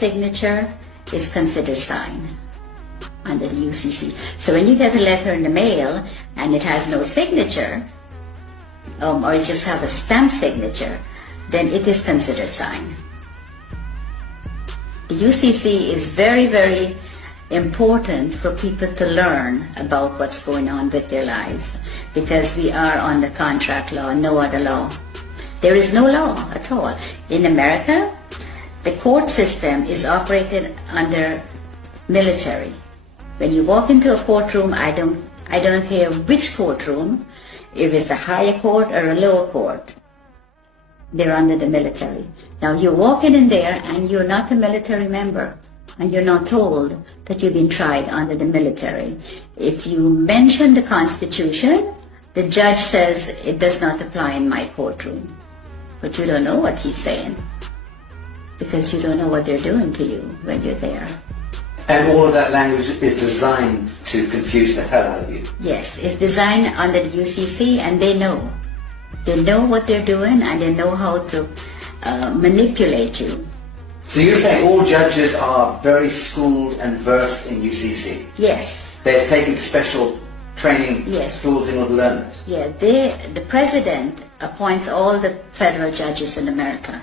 signature is considered signed under the UCC. So when you get a letter in the mail and it has no signature, or you just have a stamp signature, then it is considered signed. The UCC is very, very important for people to learn about what's going on with their lives, because we are on the contract law, no other law. There is no law at all. In America, the court system is operated under military. When you walk into a courtroom, I don't care which courtroom, if it's a higher court or a lower court, they're under the military. Now you're walking in there and you're not a military member, and you're not told that you've been tried under the military. If you mention the Constitution, the judge says it does not apply in my courtroom. But you don't know what he's saying, because you don't know what they're doing to you when you're there. And all of that language is designed to confuse the hell out of you. Yes, it's designed under the UCC, and they know. They know what they're doing, and they know how to manipulate you. So you're saying all judges are very schooled and versed in UCC? Yes. They're taking special training schools in order to learn it? Yeah, the president appoints all the federal judges in America.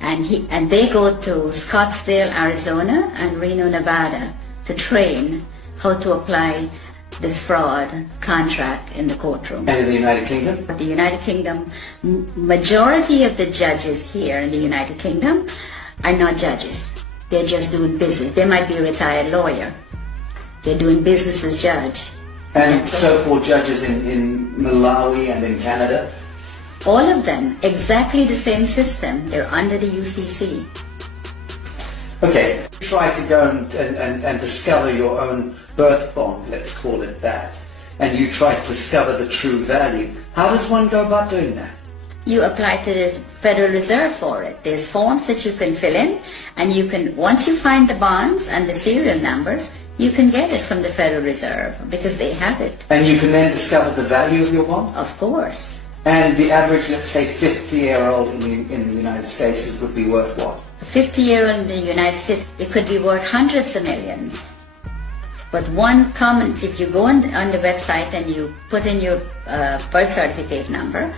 And they go to Scottsdale, Arizona and Reno, Nevada to train how to apply this fraud contract in the courtroom. And in the United Kingdom? The United Kingdom, majority of the judges here in the United Kingdom are not judges. They're just doing business. They might be a retired lawyer. They're doing business as judge. And so-called judges in Malawi and in Canada? All of them, exactly the same system. They're under the UCC. Okay, try to go and discover your own birth bond, let's call it that, and you try to discover the true value. How does one go about doing that? You apply to the Federal Reserve for it. There's forms that you can fill in, and you can, once you find the bonds and the serial numbers, you can get it from the Federal Reserve because they have it. And you can then discover the value of your bond? Of course. And the average, let's say, 50-year-old in the United States would be worth what? A 50-year-old in the United States, it could be worth hundreds of millions. But one comment, if you go on the website and you put in your birth certificate number,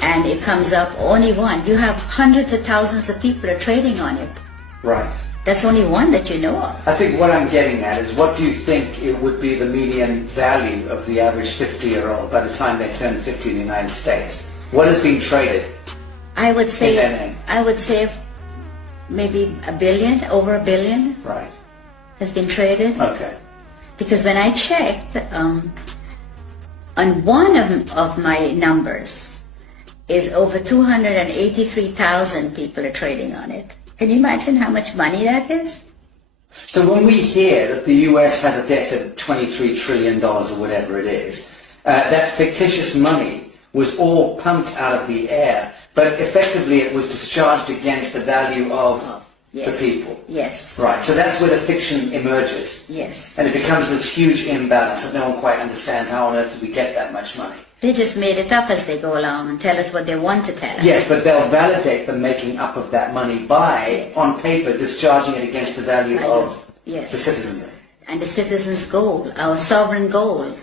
and it comes up only one, you have hundreds of thousands of people are trading on it. Right. That's only one that you know of. I think what I'm getting at is, what do you think it would be the median value of the average 50-year-old by the time they turn 50 in the United States? What is being traded? I would say maybe $1 billion, over $1 billion. Right. Has been traded. Okay. Because when I checked, on one of my numbers is over 283,000 people are trading on it. Can you imagine how much money that is? So when we hear that the US has a debt of $23 trillion or whatever it is, that fictitious money was all pumped out of the air, but effectively it was discharged against the value of the people. Yes. Right, so that's where the fiction emerges. Yes. And it becomes this huge imbalance that no one quite understands. How on earth do we get that much money? They just made it up as they go along and tell us what they want to tell us. Yes, but they'll validate the making up of that money by, on paper, discharging it against the value of the citizenry. And the citizens' gold, our sovereign gold.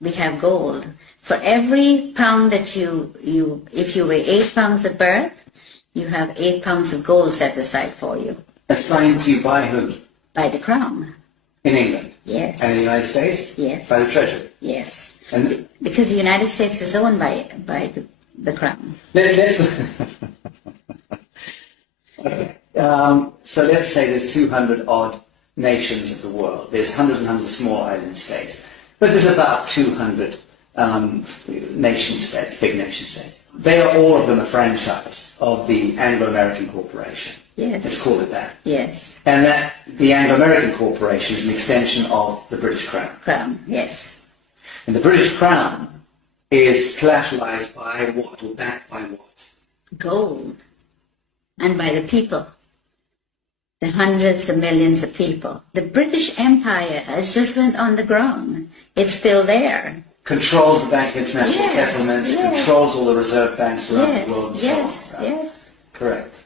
We have gold. For every pound that if you weigh 8 pounds at birth, you have 8 pounds of gold set aside for you. Assigned to you by whom? By the Crown. In England? Yes. And in the United States? Yes. By the Treasury? Yes. And because the United States is owned by the Crown. Okay. So let's say there's 200 odd nations of the world. There's hundreds and hundreds of small island states. But there's about 200 nation states, big nation states. They are all of them a franchise of the Anglo-American Corporation. Yes. Let's call it that. Yes. And that the Anglo-American Corporation is an extension of the British Crown. Crown, yes. And the British Crown is collateralized by what, or backed by what? Gold. And by the people. The hundreds of millions of people. The British Empire has just went on the ground. It's still there. Controls the Bank of International Settlements, controls all the reserve banks around the world and so on. Right? Yes. Correct.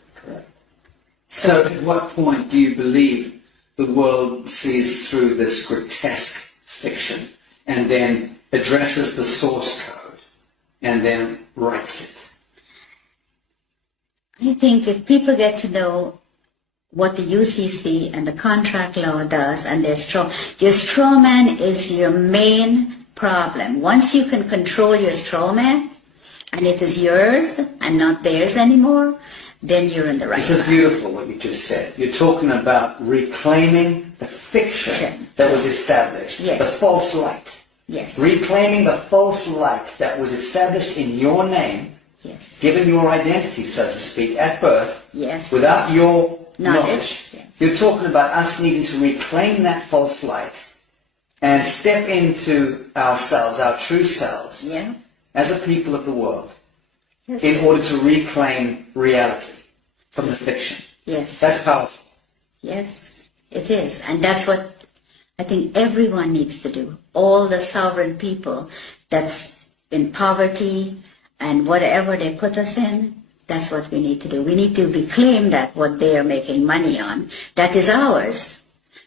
So at what point do you believe the world sees through this grotesque fiction and then addresses the source code and then writes it? I think if people get to know what the UCC and the contract law does, and your straw man is your main problem. Once you can control your straw man, and it is yours and not theirs anymore, then you're in the right This is path. beautiful what you just said. You're talking about reclaiming the fiction that was established, Yes. the false light. Yes. Reclaiming the false light that was established in your name, Yes. given your identity, so to speak, at birth, Yes. without your Knowledge, knowledge. yes. You're talking about us needing to reclaim that false light and step into ourselves, our true selves, Yeah. as a people of the world, Yes. in order to reclaim reality from the fiction. Yes. That's powerful. Yes, it is. And that's what I think everyone needs to do. All the sovereign people that's in poverty and whatever they put us in, that's what we need to do. We need to reclaim that, what they are making money on. That is ours.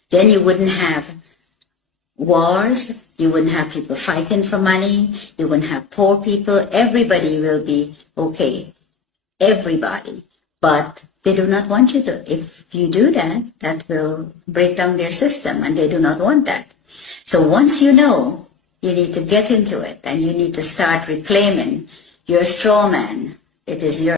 Then you wouldn't have wars. You wouldn't have people fighting for money. You wouldn't have poor people. Everybody will be okay. Everybody. But they do not want you to. If you do that, that will break down their system, and they do not want that. So once you know, you need to get into it, and you need to start reclaiming your straw man. It is your